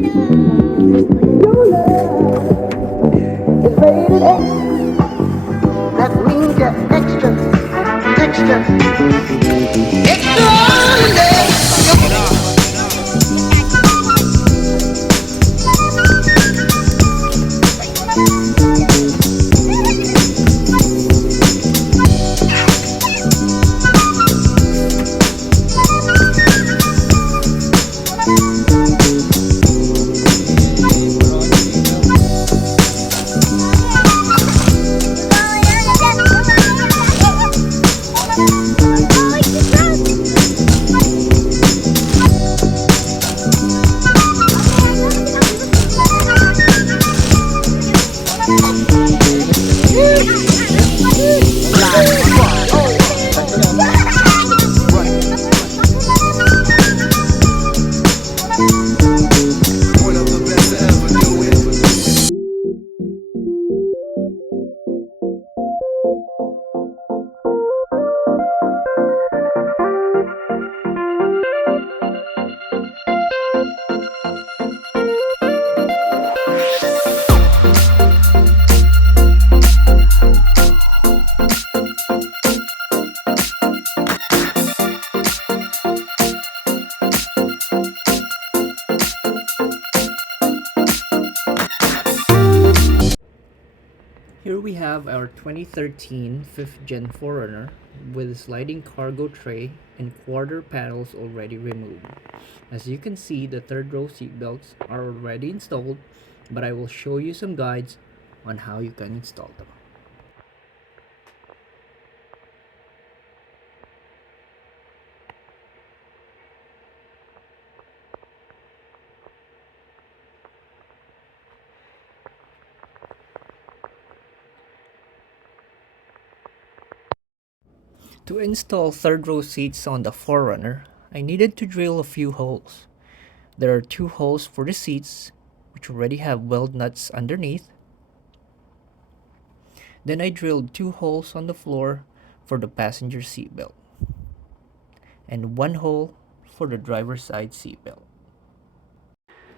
Your love is rated X. That means you're extra, extraordinary. Here we have our 2013 5th Gen 4runner with a sliding cargo tray and quarter panels already removed. As you can see, the third row seatbelts are already installed, but I will show you some guides on how you can install them. To install third row seats on the 4runner, I needed to drill a few holes. There are 2 holes for the seats, which already have weld nuts underneath. Then I drilled 2 holes on the floor for the passenger seat belt, and 1 hole for the driver's side seat belt.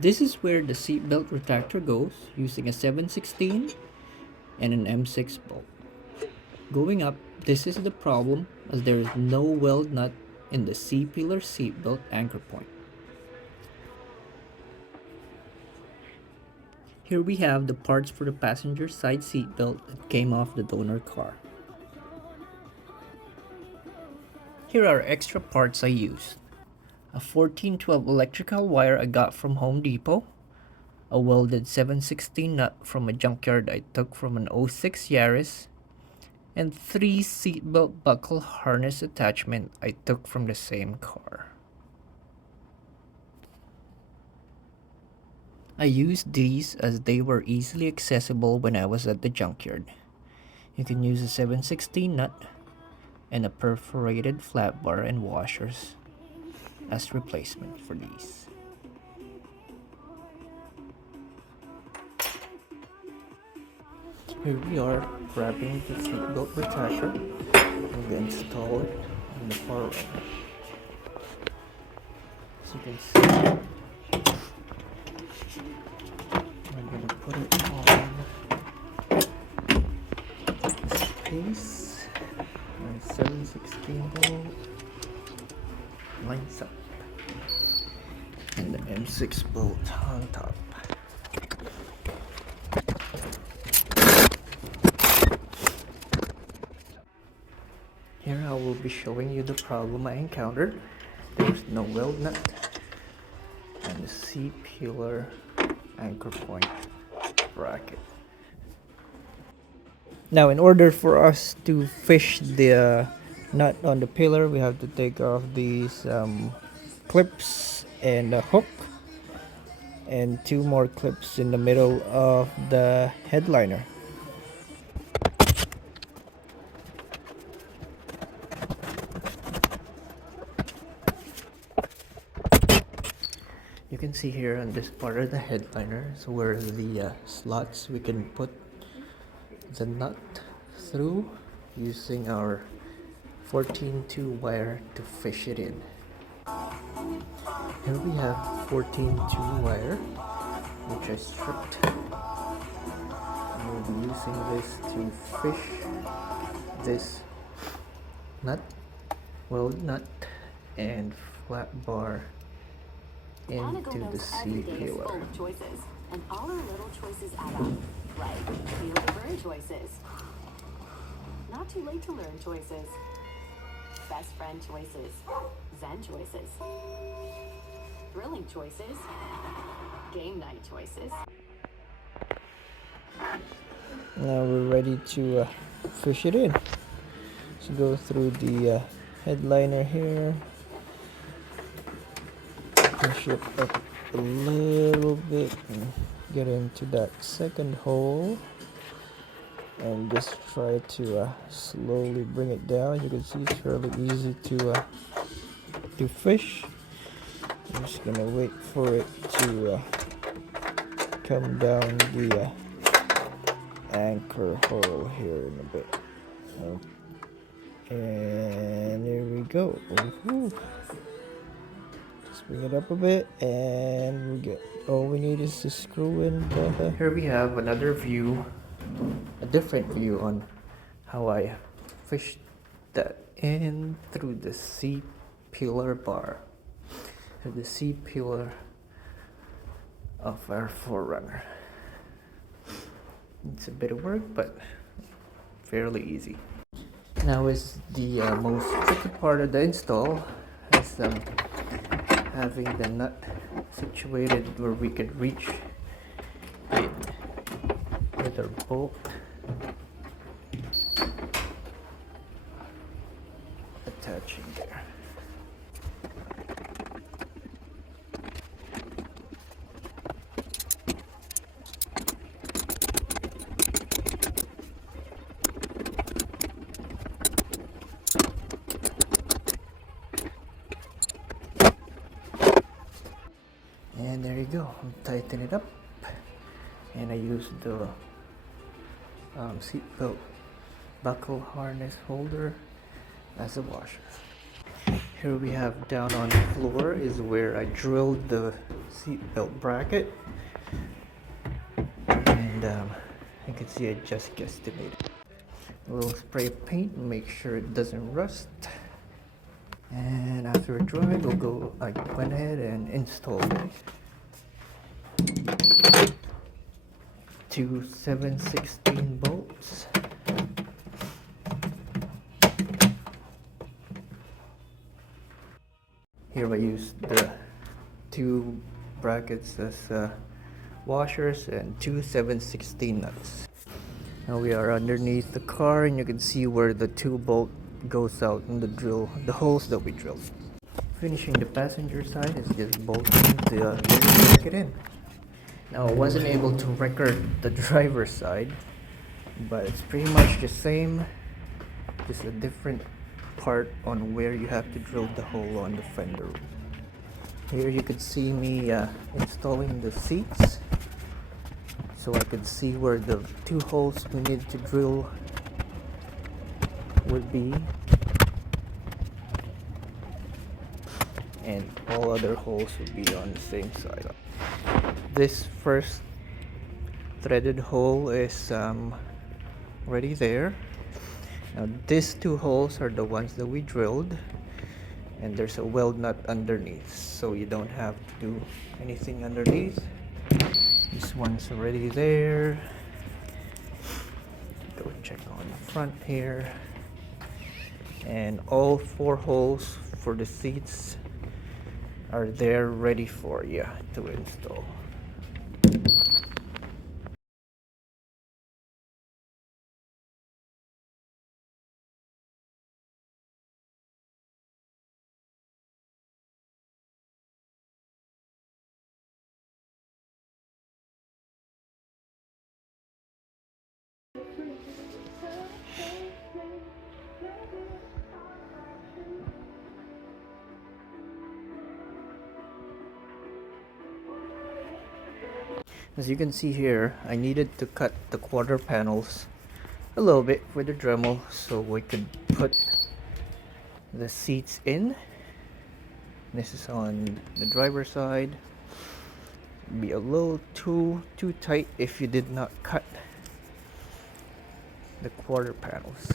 This is where the seat belt retractor goes, using a 7/16 and an M6 bolt. Going up, this is the problem, as there is no weld nut in the C-pillar seatbelt anchor point. Here we have the parts for the passenger side seatbelt that came off the donor car. Here are extra parts I used. A 1412 electrical wire I got from Home Depot, a welded 7/16 nut from a junkyard I took from an '06 Yaris, and 3 seatbelt buckle harness attachment I took from the same car. I used these as they were easily accessible when I was at the junkyard. You can use a 7/16 nut and a perforated flat bar and washers as replacement for these. Here we are grabbing the seatbelt retractor and install it in the car runner. As you can see, I'm going to put it on this piece. My 7/16 bolt lines up, and the M6 bolt on top. Here I will be showing you the problem I encountered. There's no weld nut and the C-pillar anchor point bracket. Now, in order for us to fish the nut on the pillar, we have to take off these clips and a hook, and 2 more clips in the middle of the headliner. You can see here on this part of the headliner is where the slots we can put the nut through using our 14-2 wire to fish it in. Here we have 14 2-wire, which I stripped. We'll be using this to fish this nut, weld nut, and flat bar into the C pillar. Full of choices, and all our little choices add up. Like feel to burn choices, not too late to learn choices, best friend choices, zen choices, thrilling choices, game night choices. Now we're ready to fish it in. So go through the headliner here, push it up a little bit and get into that second hole, and just try to slowly bring it down. You can see it's fairly easy to fish. I'm just gonna wait for it to come down the anchor hole here in a bit. And there we go. Woohoo. Just bring it up a bit and we're good. All we need is to screw in the... Here we have another view, a different view on how I fished that in through the C pillar bar, through the C pillar of our 4runner. It's a bit of work, but fairly easy. Now is the most tricky part of the install, is having the nut situated where we could reach it with our bolt attaching there. And there you go. Tighten it up, and I use the seatbelt buckle harness holder as a washer. Here we have down on the floor is where I drilled the seatbelt bracket, and you can see I just guesstimated. A little spray of paint, make sure it doesn't rust. And after it dried, I went ahead and installed it. 2 7/16 bolts. Here I used the 2 brackets as washers and 2 7/16 nuts. Now we are underneath the car, and you can see where the 2 bolt goes out in the holes that we drilled. Finishing the passenger side is just bolting the bracket in. Now I wasn't able to record the driver's side, but it's pretty much the same, just a different part on where you have to drill the hole on the fender. Here you could see me installing the seats, so I could see where the 2 holes we need to drill would be, and all other holes would be on the same side. This first threaded hole is already there. Now these 2 holes are the ones that we drilled, and there's a weld nut underneath, so you don't have to do anything underneath. This one's already there. Go check on the front here, and all 4 holes for the seats are there ready for you to install. As you can see here, I needed to cut the quarter panels a little bit with the Dremel so we could put the seats in. This is on the driver's side. Be a little too tight if you did not cut the quarter panels.